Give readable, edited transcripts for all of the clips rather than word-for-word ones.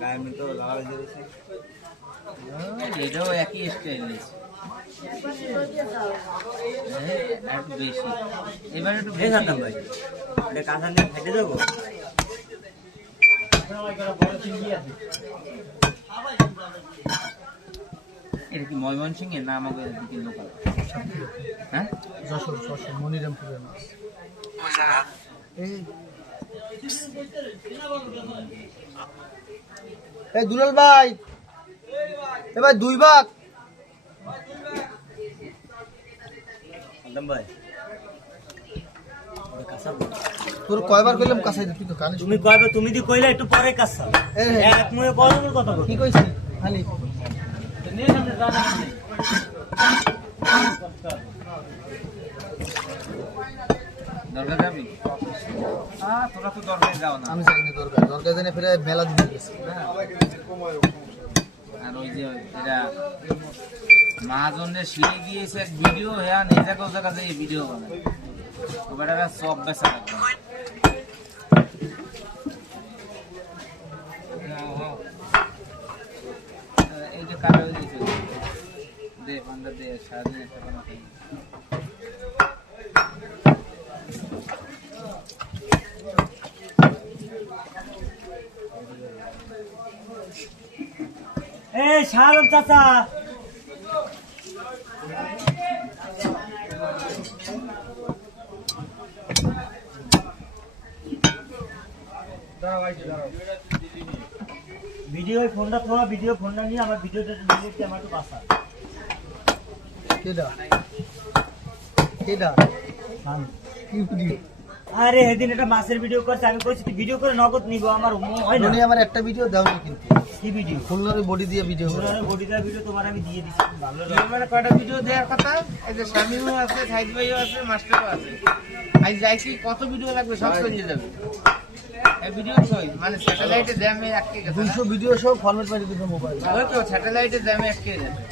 गाय में तो लाल जैसे ले जाओ एक ही स्टाइल একটু বেশি এবারে একটু বেশি খাতাম ভাই এটা কাঁচা নিয়ে ফেটে দেবো এটা কি ময়মনসিংহ এর না আমাদের দিকে লোকাল হ্যাঁ যশোর মনিরামপুরের মাছ এই দুলাল ভাই এবার 2 ভাগ ভাই তোর কয়বার কইলাম কাঁচাই তুই তো কানে তুমি কয়বার তুমি দি কইলা একটু পরে কাঁচা এক মুয়ে কয়বার কথা বল কি কইছি খালি নে সামনে জানা নেই দরকার যাবি তোরা তো দরকার যাও না আমি যাই না দরকার জানে ফিরে মেলা দিতে গেছে আর ওই যে এটা মহাজনের শিয়ে গিয়েছে এক ভিডিও হ্যাঁ নিজে কোথাও কাছে এই ভিডিও বানায় ওটা সব বেচা লাগবে এই যে কালো হয়ে গেছে দে বান্দা দে সারাদিন একটা বানা খাই এই শালম চাচা ভিডিও ফোনটা থোড়া ভিডিও ফোনটা নিয়ে আমার ভিডিওটা নিয়ে আমার তো বাসা কেডা কি ভিডিও আরে সেদিন একটা মাছের ভিডিও করছে আমি কইছি ভিডিও করে নগদ নিব আমার হয় না আমার একটা ভিডিও দাও কিন্তু কি ভিডিও ফুলনের বডি দিয়ে ভিডিও ফুলনের বডি দিয়ে ভিডিও তোমার আমি দিয়ে দিছি ভালো মানে কয়টা ভিডিও দেওয়ার কথা এই যে শামিমও আছে সাইদ ভাইও আছে মাস্টারও আছে আজ যাইছি কত ভিডিও লাগবে সব চলে যাবে এই ভিডিও কই মানে স্যাটেলাইটে জ্যামে আটকে গেছে 200 ভিডিও সব ফরম্যাট পাঠিয়ে দিবে মোবাইল ওই তো স্যাটেলাইটে জ্যামে আটকে গেছে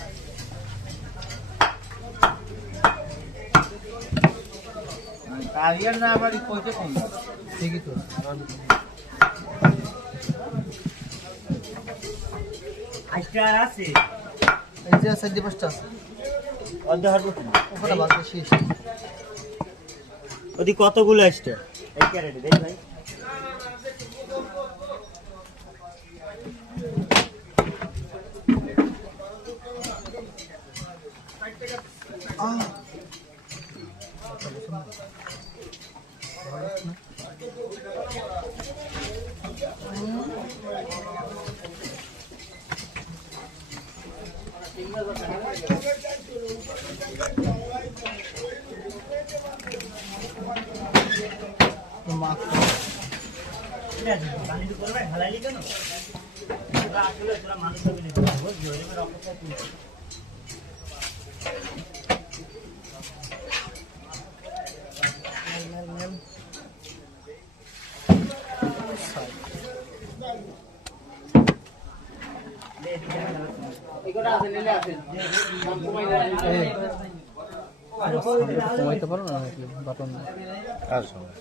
কারিয়ার না আবার কইতে কম ঠিকই তো আজকে আর আছে এই যে সাইডে পাঁচটা আছে অর্ধেক হারবো ওখানে বাকি শেষ ওদি কতগুলো আসছে এই ক্যারেটে দেখ ভাই কমাইতে পারো না নাকি বাটন আর সময়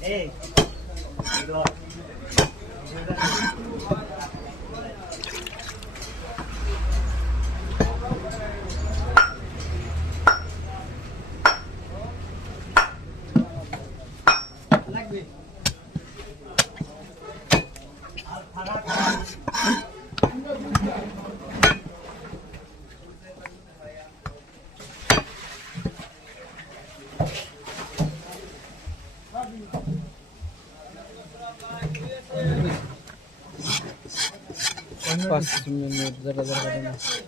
Hey. पास मिनट जरा जरा